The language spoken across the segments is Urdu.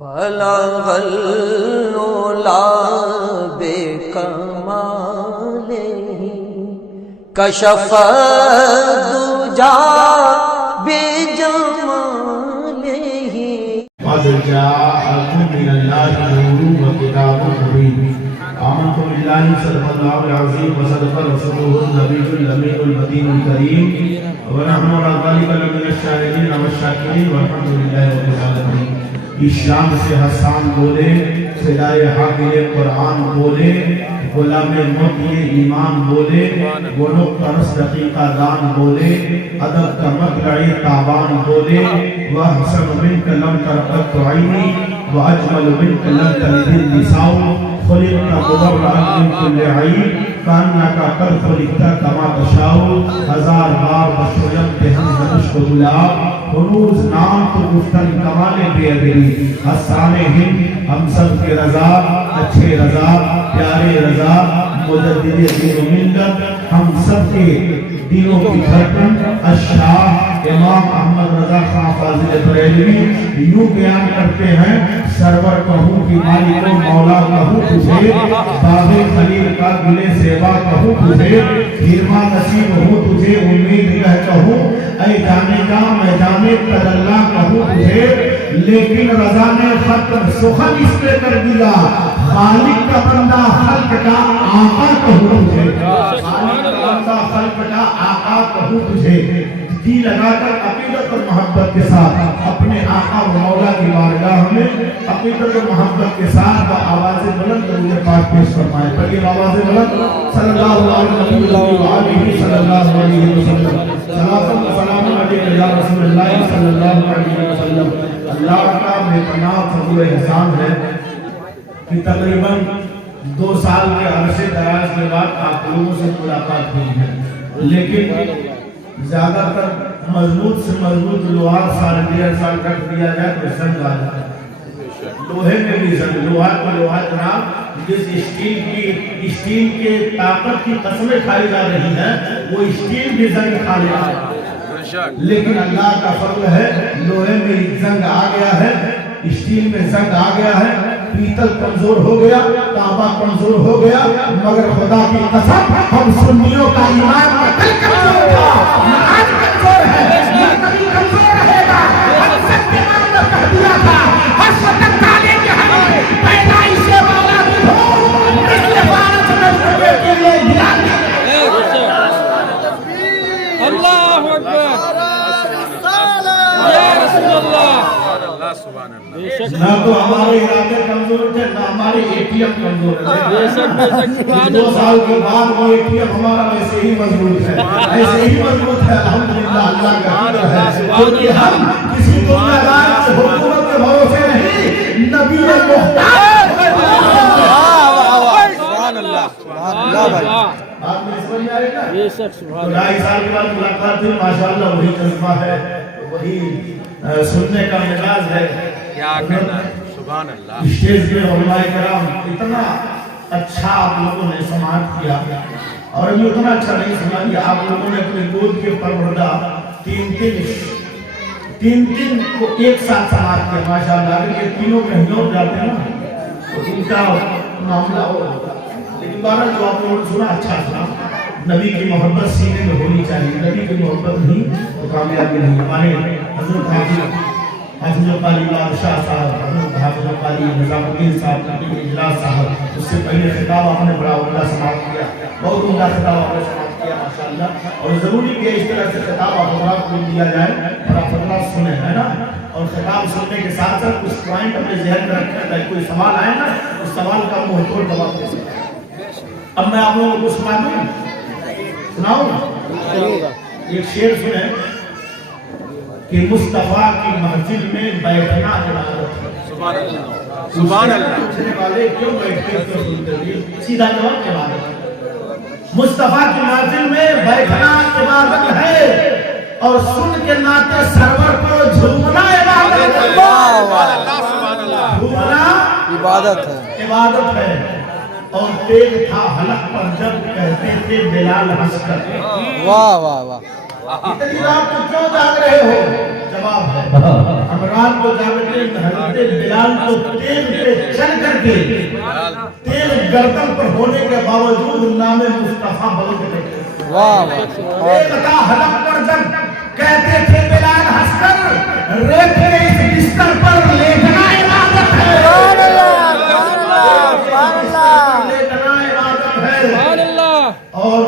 بلغ العلا بکمالہ کشف الدجا بجمالہ قد جاءكم من الله نور وكتاب مبين آمنت بالله صدق الله العظيم وصدق رسوله النبي الأمين المدين الكريم ونحن على ذلك لمن الشاهدين والشاكرين والحمد لله رب العالمين. شام سے حسان بولے، صدائے حاکم قرآن بولے، غلام مطیع ایمان بولے، گنوک پرس دقیقہ دان بولے، ادب کا مطلعی تابان بولے، وَحْسَنُ مِنْكَ لَمْ تَرْقَتُ عَيْنِي وَأَجْمَلُ مِنْكَ لَمْ تَلِدِ النِّسَاءُ خُلِقْتَ مُبَرَّأً مِنْ كُلِّ عَيْبٍ كَأَنَّكَ قَدْ خُلِقْتَ كَمَا تَشَاءُ ہزار بار بشویم کے ہم زدش کو گلاب ہنوز نام تو گفتن کمال بے ادری السامحین ہم سب کے رضا اچھے رضا پیارے رضا مجدد دین و ملت ہم سب کے دینوں کی دھڑکن الشاہ امام احمد رضا خان فاضل بریلوی یوں بیان کرتے ہیں سرور کہوں کی مالک و مولا کہوں تجھے باغ خلیل کا گلے زیبا کہوں تجھے گرما نصیب ہوں تجھے امید کہہ کہوں اے جانے کا میں جانے پر اللہ کہوں تجھے لیکن رضا نے ختم سخن اس پہ کر دیا خالق کا بندہ خلق کا آقا کہوں تجھے خالق کا بندہ خلق کا آقا کہوں تجھے جی لگا کر عقیدت اور محبت کے ساتھ اپنے آقا و مولا کی بارگاہ میں عقیدت اور محبت کے ساتھ با آواز بلند درود پاک پیش فرمائے پڑھیے آواز بلند صلی اللہ علیہ وسلم صلاۃ و سلام علیہ یا رسول اللہ صلی اللہ علیہ وسلم. اللہ کا بے پناہ فضل و احسان ہے کہ تقریباً 2 سال کے عرصے دراز کے بعد آپ لوگوں سے ملاقات ہوئی ہے، لیکن زیادہ تر مضبوط سے مضبوط لوہا 1.5 سال رکھ دیا جائے تو زنگ آ جاتا ہے. لوہے میں بھی زنگ، لوہا کو لوہا جناب جس اسٹیل کے طاقت کی قسمیں کھائی جا رہی ہیں وہ اسٹیل بھی زنگ کھا لیتا ہے، لیکن اللہ کا فضل ہے لوہے میں زنگ آ گیا ہے، اسٹیل میں زنگ آ گیا ہے، پیتل کمزور ہو گیا، تانبا کمزور ہو گیا، مگر خدا کی قسم ہم سنیوں کا ایمان کل کمزور تھا آج کمزور ہے، یہ کبھی کمزور رہے گا. ہم سب کے نام نے کہہ دیا تھا ہر وقت تالے کے ہمیں پیدائش سے مولا کی ہو مثل فارس نظر کے لیے ہلال اللہ اکبر یا رسول اللہ. نہ تو ہمارے ارادے کمزور تھے نہ ہمارے اے ٹی ایم کمزور تھے. 2 سال کے بعد وہ اے ٹی ایم ہمارا ویسے ہی مضبوط ہے، ایسے ہی مضبوط ہے الحمدللہ. اللہ کا شکر ہے کیونکہ ہم کسی دنیا دار کی حکومت کے بھروسے نہیں، نبی مختار سبحان اللہ بھائی آپ نے سمجھ آ رہی نا. یہ سب سبحان اللہ. 2.5 سال کے بعد ملاقات ہوئی، ماشاءاللہ وہی جذبہ ہے، وہی سننے کا مزاج ہے. کیا کہنا ہے سبحان اللہ. اسٹیج پہ علماء کرام اتنا اچھا آپ لوگوں نے سماعت کیا اور ابھی اتنا اچھا نہیں سنا کہ آپ لوگوں نے اپنے گود کے پروردہ 3 کو ایک ساتھ سماعت کیا. ماشاءاللہ اگر یہ تینوں کہیں اور جاتے ہیں نا تو ان کا معاملہ اور ہوتا. لیکن بہرحال جو آپ لوگوں نے سنا اچھا سنا. نبی کی محبت سینے میں ہونی چاہیے، نبی کی محبت نہیں تو کامیابی نہیں. ہمارے حضرت حافظ قاری بادشاہ صاحب، حضرت حافظ قاری نظام الدین صاحب، نبی اجلاس صاحب، اس سے پہلے خطاب آپ نے بڑا عمدہ سماعت کیا، بہت عمدہ خطاب آپ نے سماعت کیا ماشاءاللہ. اور ضروری کہ اس طرح سے خطاب آپ حضرات کو دیا جائے اور آپ حضرات سنیں، ہے نا. اور خطاب سننے کے ساتھ ساتھ کچھ پوائنٹ اپنے ذہن میں رکھنا ہے، کوئی سوال آئے نا اس سوال کا منہ توڑ جواب دے سکتے. اب میں آپ لوگوں کو سنا دوں، سناؤں نا. ایک شعر سنیں کہ مصطفیٰ کی محفل میں بیٹھنا عبادت ہے. سبحان اللہ سبحان اللہ. پوچھنے والے کیوں بیٹھتے ہیں تو سنتے ہیں، سیدھا جواب عبادت ہے. مصطفیٰ کی محفل میں بیٹھنا عبادت ہے اور سن کے ناطے سرور کو جھومنا عبادت ہے. سبحان اللہ. جھومنا عبادت ہے، عبادت ہے. اور تیل تھا حلق پر جب کہتے تھے بلال ہنس کر. واہ واہ واہ. اتنی رات کو کیوں جاگ رہے ہو؟ جواب ہے ہم رات کو جاگتے حضرت بلال کو تیغ پہ چل کر کے تیغ گردن پر ہونے کے باوجود نام مصطفیٰ بولتے تھے۔ ایک تھا حلق پر جب کہتے تھے بلال ہنس کر ریت کے اس بستر پر لیٹنا عبادت ہے، لیٹنا عبادت ہے۔ اور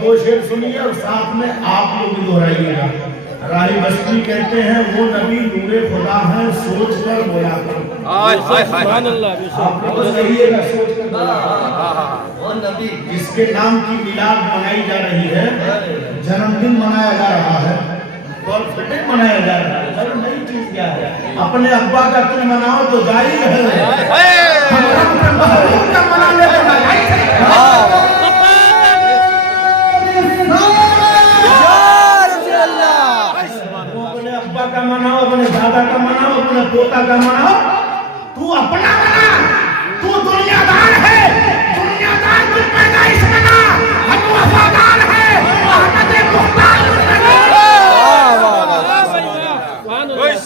دو شعر سنیے اور ساتھ میں آپ لوگ بھی دہرائیے گا۔ راہی بستی کہتے ہیں وہ نبی نور خدا ہے سوچ کر بولا کرو۔ آپ لوگ کہیے گا سوچ کر بولا کرو۔ وہ نبی جس کے نام کی میلاد منائی جا رہی ہے، جنم دن منایا جا رہا ہے، برتھ ڈے منایا جا رہا ہے، سر نئی چیز کیا ہے؟ اپنے ابا کا تم مناؤ تو جائز ہے، اپنے محبوب کا منانے تو جائز ہے۔ کا مناؤ، اپنے دادا کا مناؤ، اپنے پوتا کا مناؤ، تو اپنا منا، تو دنیا دار ہے، دنیا دار کی پیدائش منا، ہم وفادار ہے، احمد مختار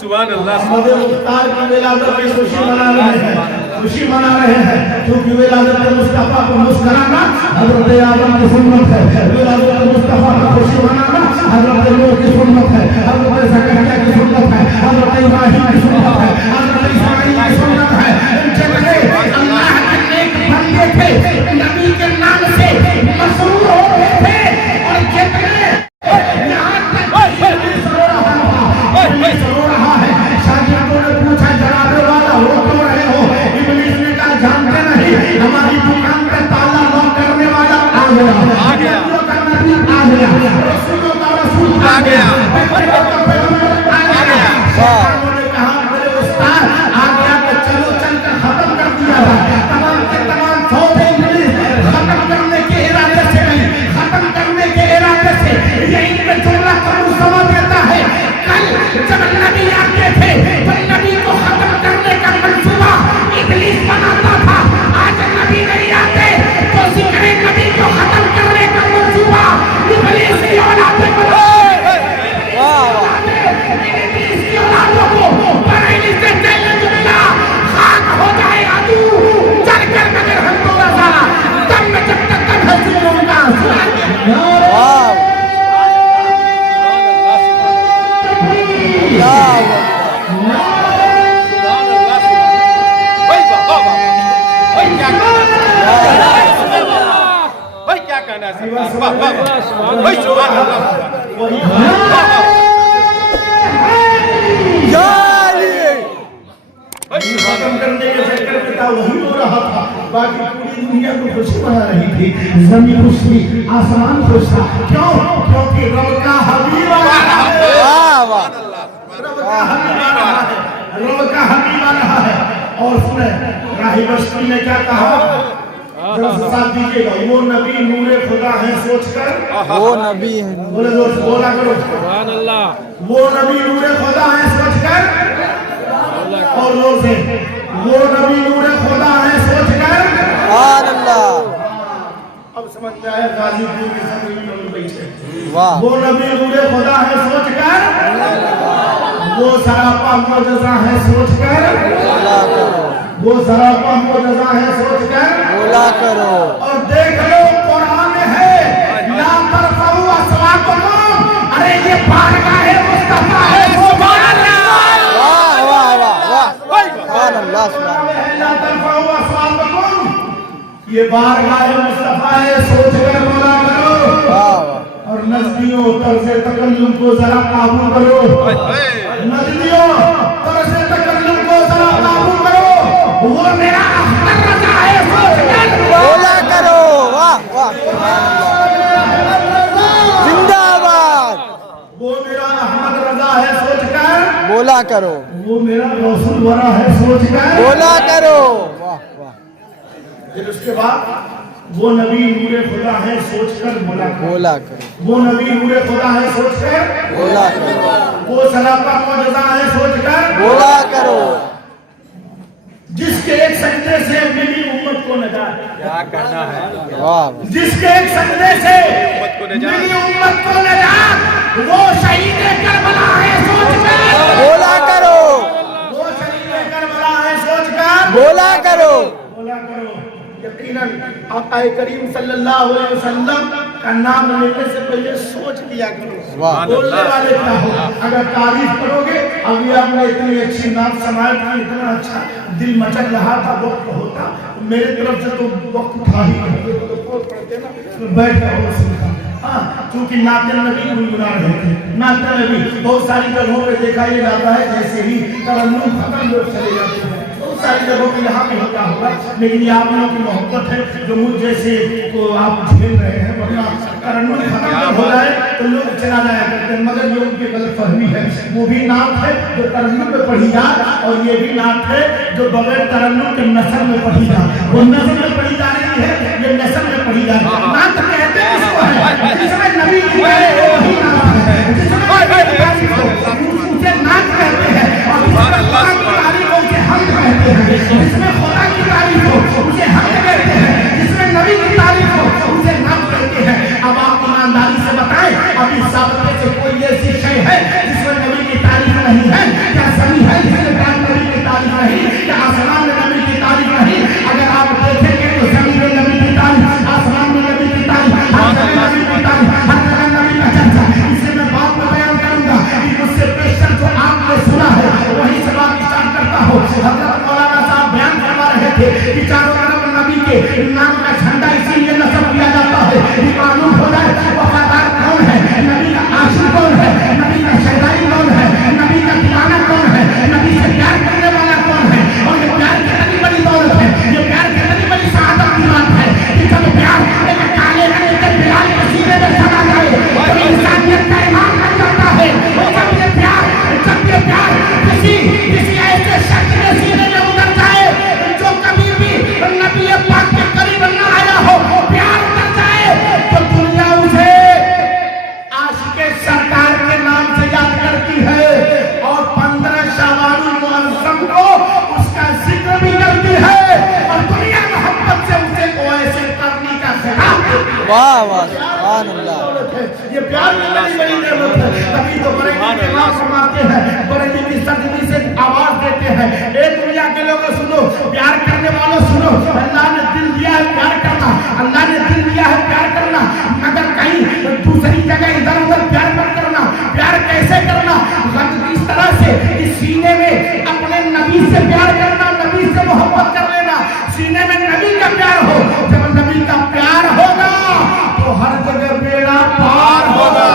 سبحان اللہ، احمد مختار کی ولادت کی خوشی منا رہے ہیں، خوشی منا رہے ہیں، کیونکہ ولادت مصطفیٰ کو مسکرانا حضرت آدم کی سنت ہے، ولادت مصطفیٰ کو خوشی منانا حضرت نوح کی سنت ہے، حضرت زکریا کی سنت ہے، حضرت ابراہیم کی سنت ہے، حضرت اسماعیل کی سنت ہے۔ ان چلے اللہ کے نیک بندے تھے، نبی کے نام سے مسرور ہو رہے تھے، اور کتنے یہاں تک رو رہا ہے۔ شاگردوں نے پوچھا جناب والا ہو کیوں رہے ہو؟ ابلیس نے کہا جانتے نہیں، ہماری دکان پہ تالا لاک کرنے والا آ گیا، رسولوں کا رسول آ گیا، پیغمبروں کا پیغمبر آ گیا۔ شیطانوں نے کہا میرے استاد آ گیا تو چلو چل کر ختم کر دیا جائے۔ تمام کے تمام فوجیں ابلیس ختم کرنے کے ارادے سے نہیں، ختم کرنے کے ارادے سے یہ ان میں جملہ قانون سمجھ دیتا ہے۔ کل جب نبی آتے تھے تو نبی کو ختم کرنے کا منصوبہ ابلیس بناتا تھا، آج نبی نہیں آتے تو ذکر نبی کو ختم کرنے کا منصوبہ ابلیس کی اولادیں بنائے، ابلیس کی اولادوں کو بریلی سے چیلنج ملا، خاک ہو جائے عدو چل کر مگر ہم کو رضا تم میں جب تک تم حضور کا کیا کہنا ہے؟ سبحان ختم کرنے کے چکر میں تھا وہی ہو رہا تھا، باقی پوری دنیا کو خوشی منا رہی تھی، زمین خوش تھی، آسمان خوش تھا۔ کیوں؟ کیونکہ رب کا حبیب آ رہا ہے، رب کا حبیب آ رہا ہے، رب کا حبیب آ رہا ہے۔ اور سنیں راہی بستی نے کیا کہا؟ ساتھ دیجئے گا، وہ نبی نور خدا ہے سوچ کر، وہ نبی ہے، بولے دوست بولا کرو، سبحان اللہ، وہ نبی نور خدا ہے سوچ کر، اور لوگ سے وہ نبی نور خدا ہے سوچ کر، سبحان اللہ، اب سمجھ میں آئے غازی پور کی سبھی لوگ بیٹھے، واہ، وہ نبی نور خدا ہے سوچ کر، وہ سراپا معجزہ ہے سوچ کر، بولا کرو، وہ سراپا معجزہ ہے سوچ کر، بولا کرو، اور دیکھ لو قرآن ہے لا ترفعوا اصواتکم، ارے یہ بارگاہ مصطفیٰ ہے، سبحان اللہ، واہ واہ واہ واہ، سبحان اللہ، سبحان اللہ، لا ترفعوا اصواتکم، یہ بارگاہ مصطفیٰ ہے سوچ کر بولا کرو۔ واہ واہ، اور نزدیوں طرز تکلم کو ذرا قابو کرو، نزدیوں طرز تکلم کو ذرا قابو کرو، وہ میرا احمد رضا ہے سوچ کر بولا کرو، واہ واہ، سبحان اللہ، زندہ باد، وہ میرا احمد رضا ہے سوچ کر، بولا کرو، وہ میرا روشن ورا ہے سوچ کر، بولا کرو، واہ واہ، پھر اس کے بعد وہ نبی نور خدا ہے سوچ کر بولا کرو، بولا کرو، وہ نبی نور خدا ہے سوچ کر، بولا کرو، وہ سراپا معجزہ ہے سوچ کر، بولا کرو، جس کے ایک سجدے سے ملی امت کو نجات، کیا کہنا ہے؟ واہ واہ، جس کے ایک سجدے سے ملی امت کو نجات، وہ شہید کربلا ہے سوچ کر بولا کرو وہ شہید کربلا ہے سوچ کر بولا کرو بولا کرو یقیناً آقا کریم صلی اللہ علیہ وسلم کا نام لینے سے پہلے سوچ لیا کرو بولنے والے کیا ہو اگر تعریف کرو گے ابھی آپ نے اتنی اچھی نام سماعت کی اتنا اچھا دل مچک رہا تھا وقت ہوتا میرے طرف سے تو وقت تھا ہی بیٹھ جاؤ سنتا ہاں چونکہ نعت نبی گنگنا رہے تھے نعت نبی بہت ساری جگہوں پہ دیکھا یہ جاتا ہے جیسے ہی ترنم ختم لوگ چلے جاتے ہیں بہت ساری جگہوں پہ یہاں بھی ہوتا ہوگا لیکن یہ آپ لوگوں کی محبت ہے جو مجھ جیسے کو آپ جھیل رہے ہیں ورنہ ترنم ختم جب ہو جائے تو لوگ چلا جایا کرتے ہیں مگر یہ ان کی غلط فہمی ہے وہ بھی نعت ہے جو ترنم میں پڑھی جائے اور یہ بھی نعت ہے جو بغیر ترنم کے نثر میں پڑھی جائے وہ نثر میں پڑھی جا رہی ہے یہ نثر میں پڑھی جا رہی ہے نعت کہتے ہیں اس کو ہے جس میں نبی کی تعریف ہو وہی نعت ہے جس میں نبی کی تعریف ہو اسے نعت کہتے ہیں اور جس میں خدا کی تعریف ہو اسے حمد کہتے ہیں جس میں خدا کی تعریف ہو اسے حمد کہتے ہیں جس میں نبی کی تعریف ہو اسے نعت کہتے ہیں اب آپ ایمانداری سے بتائیں ابھی ثابت سے کوئی ایسی شے ہے جس میں نبی کی تعریف نہیں ہے کیا زمین ہے جس میں نبی کی تعریف نہیں کیا آسمان میں نبی کی تعریف نہیں اگر آپ دیکھیں گے تو زمین میں نبی کی تعریف آسمان میں نبی کی تعریف ہر جگہ نبی کی تعریف ہر جگہ نبی کا چرچا اسے میں بات میں بیان کروں گا کہ مجھ سے پیشتر جو آپ نے سنا ہے وہی سے بات اسٹارٹ کرتا ہوں حضرت مولانا صاحب بیان کروا رہے تھے کہ چاروں طرف نبی کے نام کا جھنڈا اسی لیے نصب کیا جاتا ہے کہ معلوم ہو جائے وفادار کون ہے نبی کا عاشق کون ہے نبی کا شہدائی کون ہے نبی کا دیوانہ کون ہے نبی سے پیار کرنے والا کون ہے اور یہ پیار کتنی بڑی دولت ہے یہ پیار کتنی بڑی سعادت کی بات ہے کہ جب پیار ایک کالے رنگ کے بلال کے سینے میں چلا جائے تو انسانیت کا ایمان بن جاتا ہے جب یہ پیار کسی ایسے شخص کے سینے میں اتر جائے جو کبھی بھی نبی پاک کے قریب نہ آیا ہو پیار اتر جائے تو دنیا اسے عاشق سرکار کے نام سے یاد کرتی ہے اور 15 شعبان المعظم کو اس کا ذکر بھی کرتی ہے اور دنیا محبت سے اسے اویسے کرنے کا خطاب واہ واہ سبحان اللہ یہ پیار کی بڑی نعمت ہے تبھی تو بریلی کے نام فرماتے ہیں بریلی کی سرزمین سے آواز دیتے ہیں اے دنیا کے لوگوں سنو پیار کرنے والوں سنو اللہ نے دل دیا ہے پیار کرنا اللہ نے دل دیا ہے پیار کرنا مگر کہیں دوسری جگہ ادھر ادھر پیار مت کرنا پیار کیسے کرنا اس طرح سے کہ سینے میں اپنے نبی سے پیار کرنا نبی سے محبت کر لینا سینے میں نبی کا پیار ہو جب نبی کا پیار ہوگا تو ہر جگہ بیڑا پار ہوگا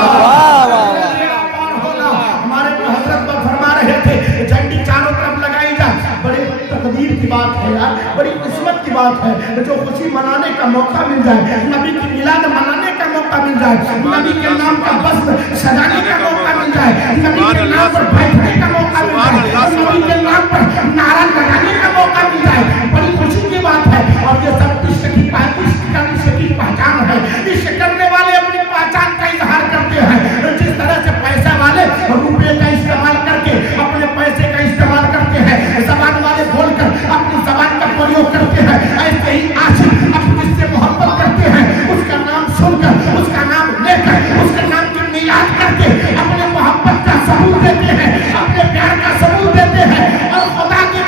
ہمارے حضرت فرما رہے تھے جھنڈی چاروں طرف لگائی جائے بڑی تقدیر کی بات ہے یار بڑی قسمت کی بات ہے جو خوشی منانے کا موقع مل جائے نبی کی میلاد منانے کا موقع مل جائے نبی کے نام کا بس سجانے کا موقع مل جائے نبی کے نام پر بیٹھنے کا موقع مل جائے نبی کے نام پر نعرہ لگانے کا موقع مل جائے بڑی خوشی کی بات ہے اور یہ سب عشق کی پہچان ہے عشق کرنے والے اپنی پہچان کا اظہار کرتے ہیں جس طرح سے پیسہ والے روپے کا استعمال کر کے اپنے پیسے کا استعمال کرتے ہیں زبان والے بول کر اپنی زبان کا پریوگ کرتے ہیں ایسے ہی عاشق اپنے سے محبت کرتے ہیں اس کا نام سن کر اس کا نام لے کر اس کے نام کی میلاد کر کے اپنے محبت کا ثبوت دیتے ہیں اپنے پیار کا ثبوت دیتے ہیں اور خدا کے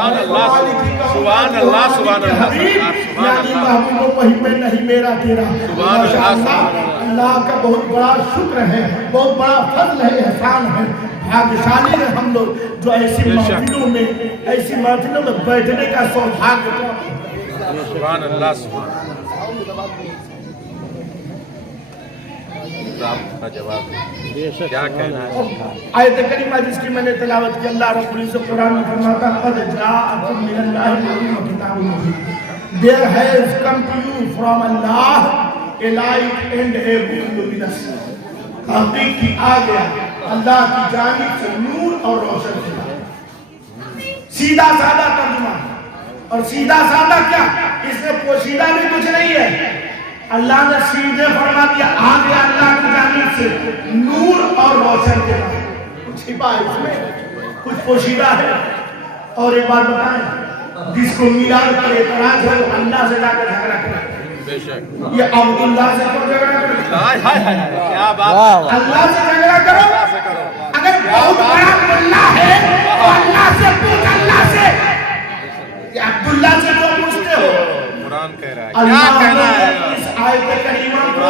سبحان اللہ سبحان اللہ سبحان اللہ یعنی محبوب وہی میں نہیں میرا تیرا. اللہ کا بہت بڑا شکر ہے, بہت بڑا فضل ہے, احسان ہے. بھاگشالی ہیں ہم لوگ جو ایسی محفلوں میں بیٹھنے کا سوبھاگیہ پاتے ہیں. سبحان اللہ سبحان کا جواب کیا کہنا ہے. آیت کریمہ جس کی میں نے تلاوت کی, اللہ رب العزت قرآن میں فرماتا ہے قد جاءکم من اللہ نور و کتاب مبین. There has come to you from Allah a light and a book luminous. تحقیق کی آ گیا اللہ کی جانب سے نور اور روشن کتاب. سیدھا سادہ ترجمہ, اور سیدھا سادہ کیا, اس میں پوشیدہ بھی کچھ نہیں ہے. اللہ نے سیدھے فرما دیا, آ گیا اللہ کی جانب سے نور اور روشن کتاب. کچھ چھپا ہے اس میں, کچھ پوشیدہ ہے. اور ایک بات بتائیں, جس کو میلاد پر اعتراض ہے وہ اللہ سے جا کر جھگڑا کرے. یہ عبداللہ سے کیوں جھگڑا کرے؟ کیا بات, اللہ سے جھگڑا کرو. اگر بہت بڑا اللہ ہے تو اللہ سے پوچھ, اللہ سے. یہ عبداللہ سے جو پوچھتے ہو, قرآن کہہ رہا ہے. کیا اللہ کہنا نے ہے اس آیت کریمہ کو